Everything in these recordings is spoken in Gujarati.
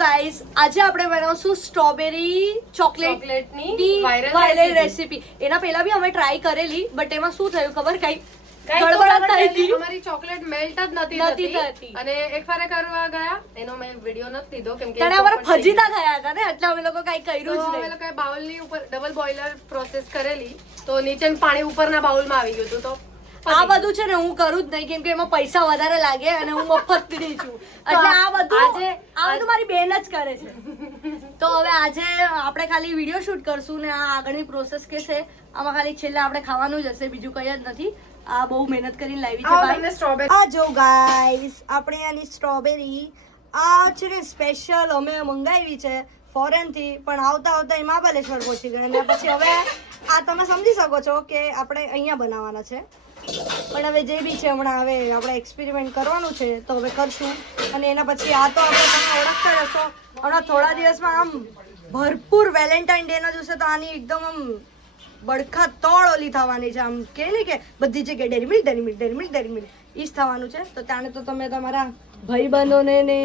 ગાઈસ, આજે આપણે બનાવશું સ્ટ્રોબેરી ચોકલેટની વાયરલ રેસીપી. એના પહેલા બી અમે ટ્રાય કરેલી, બટ એમાં શું થયું ખબર? કઈ ગડબડ થઈ ગઈ. અમારી ચોકલેટ મેલ્ટ જ નથી થતી અને એકવાર કરવા ગયા એનો મેં વિડિયો નથી લીધો કેમ કે તને અમારા ફજીતા થયા હતા ને, એટલે અમે લોકો કઈ કર્યું જ અમે નહીં. લોકોએ બાઉલની ઉપર ડબલ બોઇલર પ્રોસેસ કરેલી તો નીચેનું પાણી ઉપરના બાઉલમાં આવી ગયું હતું. તો આ બધું છે ને હું કરું જ નહીં, કેમ કે એમાં પૈસા વધારે લાગે અને હું મફત પીડી છું, એટલે આ બધું મારી બેન જ કરે છે. તો હવે આજે આપણે ખાલી વિડીયો શૂટ કરશું ને આ આગળની પ્રોસેસ કે છે આમાં ખાલી છેલ્લે આપણે ખાવાનું જ હશે, બીજું કઈ જ નથી. આ બહુ મહેનત કરીને લાવી છે ભાઈ. સ્ટ્રોબેરી આ જો ગાઈસ, આપણે આની સ્ટ્રોબેરી આ છે ને સ્પેશિયલ અમે મંગાવી છે ફોરેન થી, પણ આવતા આવતા મહાબલેશ્વર પહોંચી ગયા અને પછી હવે આ તમે સમજી શકો છો કે આપણે અહીંયા બનાવવાના છે. પણ હવે જે બી છે હમણાં હવે આપણે એક્સપેરિમેન્ટ કરવાનું છે તો હવે કરશું. અને એના પછી આ તો આપણે તમે ઓળખતા હશો, હમણાં થોડા દિવસમાં આમ ભરપૂર વેલેન્ટાઇન ડે ના દિવસે તો આની એકદમ આમ બડખા તોડ ઓલી થવાની છે. આમ કે ને કે બધી જગ્યાએ ડેરી મિલ્ક ઈ જ થવાનું છે. તો ત્યાં તો તમે તમારા ભાઈબંધોને ને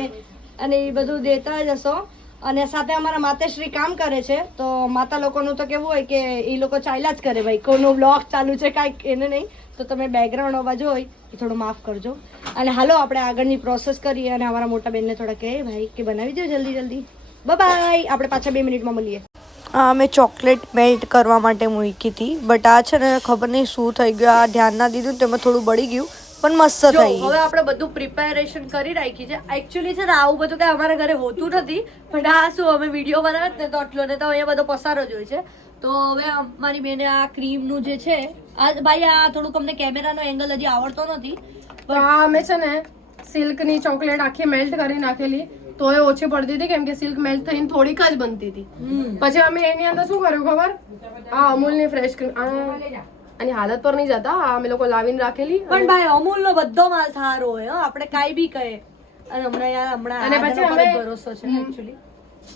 અને એ બધું દેતા જ હશો. અને સાથે અમારા માતાશ્રી કામ કરે છે, તો માતા લોકોનું તો કેવું હોય કે એ લોકો ચાલ્યા જ કરે ભાઈ, કોઈનો બ્લોગ ચાલુ છે કાંઈક એને નહીં, તો તમે બેકગ્રાઉન્ડ અવાજ હોય એ થોડો માફ કરજો. અને હાલો આપણે આગળની પ્રોસેસ કરીએ અને અમારા મોટા બેનને થોડા કહે ભાઈ કે બનાવી દો જલ્દી. બાય, આપણે પાછા 2 મિનિટમાં મળીએ. મેં ચોકલેટ મેલ્ટ કરવા માટે મૂકી હતી, બટ આ છે ને ખબર નહીં શું થઈ ગયું, આ ધ્યાન ના દીધું તેમાં થોડું બળી ગયું, પણ મસ્ત થઈ. હવે આપણે બધું પ્રિપેરેશન કરી રાખી છે. એકચ્યુઅલી છે ને આવું બધું કઈ અમારા ઘરે હોતું નથી, પણ આ શું અમે વિડીયો બનાવે ને તો આટલો ને તો અહીંયા બધો પસારો જ હોય છે. તો હવે અમારી બેને આ ક્રીમનું જે છે આ ભાઈ આ થોડુંક અમને કેમેરાનો એંગલ હજી આવડતો નથી, પણ આ અમે છે ને સિલ્કની ચોકલેટ આખી મેલ્ટ કરી નાખેલી તો એ ઓછી પડતી હતી કેમ કે સિલ્ક મેલ્ટ થઈને થોડીક જ બનતી હતી. પછી અમે એની અંદર શું કર્યું ખબર? આ અમૂલની ફ્રેશ ક્રીમ આની હાલત પર નહીં જતા, આ અમે લોકો લાવીને રાખેલી. પણ ભાઈ અમૂલનો બધો માલ સારો હોય, આપણે કાઈ બી કહે. અને હમણાં અને પછી અમે ભરોસો છે એકચ્યુઅલી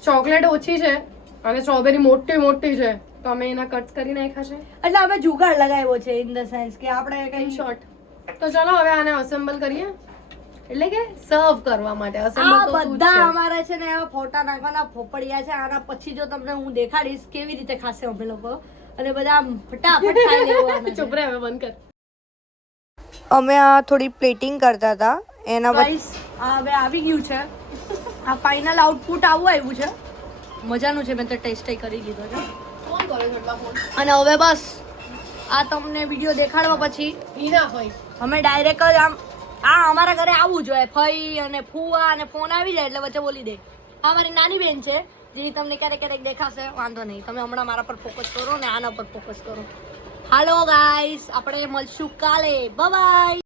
ચોકલેટ ઓછી છે અને સ્ટ્રોબેરી મોટી છે તો અમે એના કટ કરી નાખ્યા છે. એટલે અમે જુગાડ લગાવ્યો છે ઇન ધ સેન્સ કે આપણે કઈ શોર્ટ. તો ચલો હવે આને અસેમ્બલ કરીએ, એટલે કે સર્વ કરવા માટે. આ બધા અમારા છે ને ફોટા નાખવાના ફોપડિયા છે. આના પછી જો તમને હું દેખાડીશ કેવી રીતે ખાશે અમે લોકો, અને બધા ફટાફટ ખાઈ લેવાના. ચૂપ રહે, હવે બંધ કર. અમે આ થોડી પ્લેટિંગ કરતા હતા એના ગાઈસ હવે આવી ગયું છે. આ ફાઇનલ આઉટપુટ આવું આવ્યું છે, મજાનું છે. મેં તો ટેસ્ટ કરી લીધો છે. ફોન કરે એટલા ફોન. અને હવે બસ આ તમને વિડીયો દેખાડવા પછી ઈના હોય અમે ડાયરેક્ટ જ આમ આ અમારા ઘરે આવવું જોઈએ. ફઈ અને ફુવા અને ફોન આવી જાય એટલે વચ્ચે બોલી દે. આ મારી નાની બેન છે જે તમને ક્યારેક દેખાશે, વાંધો નહીં. તમે હમણાં મારા પર ફોકસ કરો ને આના પર ફોકસ કરો. હાલો ગાઈસ, આપણે મળશું કાલે. બાય.